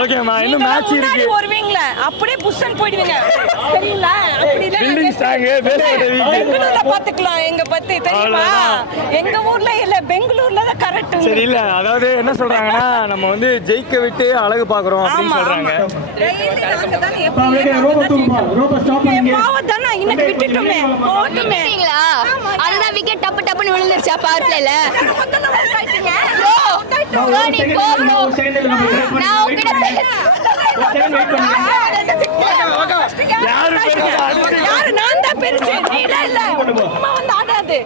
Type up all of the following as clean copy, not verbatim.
ஓகேமா இன்னும் மேட்ச் இருக்கு வருவீங்களா அப்படியே புஷ்ஷன் போயிடுவீங்க சரிங்களா அப்படி பில்டிங் ஸ்ட்ராங் பெங்களூர்ல பாத்துக்கலாம் எங்க பத்தி தெரியுமா எங்க ஊர்ல இல்ல பெங்களூர்ல தான் கரெக்ட் சரி இல்ல அதாவது என்ன சொல்றாங்கன்னா நம்ம வந்து ஜெயிக்க விட்டு அழகு பாக்குறோம் அப்படின்னு சொல்றாங்க இன்னைக்கு விட்டுட்டோமே விட்டீங்களா அதுதான் விக்கெட் டப்பு டப்புன்னு விழுந்துருச்சா பவர் பிளேல நீ போ ப்ரோ நான் உன்கிட்ட யாரு நான் தான் பெருசு நீ இல்ல அம்மா வந்து ஆடாது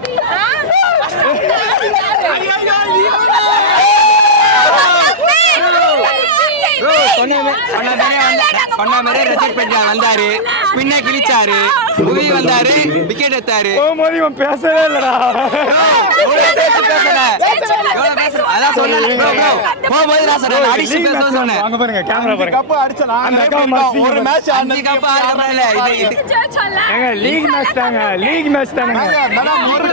சொன்ன மாதிரி ரஜித் பண்டியா வந்தாரு ஸ்பின்ன கிழிச்சாரு புவி வந்தாரு விக்கெட் எடுத்தாரு போகும்போது இவன் பேசவே இல்லடா அதான் சொன்னேன் போகும்போது நான் சொன்னேன் அடிச்சு பேசணும்னு சொன்னேன் அங்க பாருங்க கேமரா பாருங்க கப் அடிச்சலாம் அந்த அக்கா மஸ்தி ஒரு மேட்ச் அஞ்சு கப் ஆடுறோம் இல்ல இது ஏங்க லீக் மேட்ச் தாங்க லீக் மேட்ச் தானங்க மேடம் ஒரு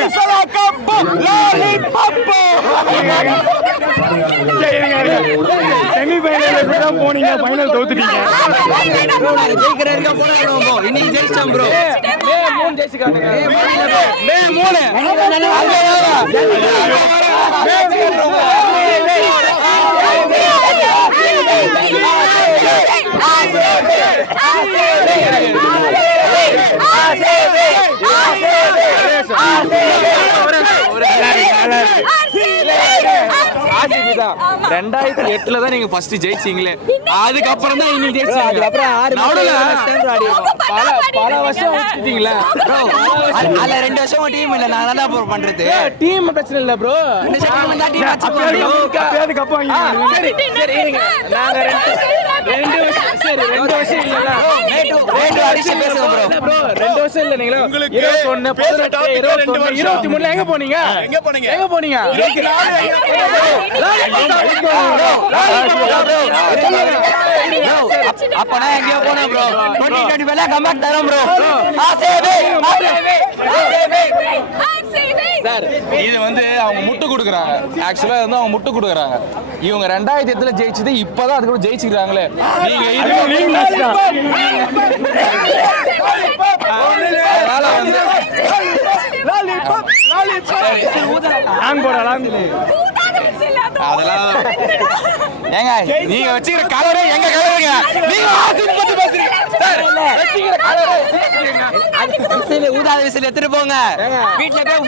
ஈசலா கப் லாலிபாப் செமி ஃபைனல் தான் போனீங்க ஃபைனல் தோத்துட்டீங்க ஜெயிக்கிற வரைக்கும் போறோம் இன்னைக்கு ஜெயிச்சோம் ப்ரோ மே 3 ஜெயிச்சு காட்டுங்க மே 3 அங்க RCB தான் நீங்க ஃபர்ஸ்ட் ஜெயிச்சீங்களே அதுக்கப்புறம் தான் இன்னைக்கு ஜெயிச்சீங்க அதுக்கப்புறம் பல வருஷம் விட்டுட்டீங்களா அதுல 2 வருஷம் டீம் இல்ல நான் தான் ப்ரோ பண்றது டீம் பிரச்சனை இல்ல ப்ரோ அப்பயாவது கப் வாங்கி சரி இருங்க நாங்க 2 வருஷம் சரி 2 வருஷம் இல்லல ரேட் அடிச்சு பேசுங்க ப்ரோ 2 வருஷம் இல்ல நீங்க 21 18 23 எங்க போனீங்க அப்பனா எங்க போனா ப்ரோ 2025 கம்பேக் தரோம் ப்ரோ சார் இது வந்து அவங்க முட்டு கொடுக்குறாங்க ஆக்சுவலா வந்து அவங்க முட்டு கொடுக்குறாங்க இவங்க 2008 ஜெயிச்சது இப்பதான் அதுக்கு ஜெயிச்சிருக்காங்களே நீங்க இது லீக் மேட்ச் தான் அதனால வந்து லாங் போடலாம் அதெல்லாம் ஏங்க நீங்க வச்சிக்கிற கலரே எங்க கலருங்க நீங்க ஆசிப் பத்தி பேசுறீங்க சார் வச்சிக்கிற கலரே ஊதாத விசில் எடுத்துட்டு போங்க வீட்ல போய்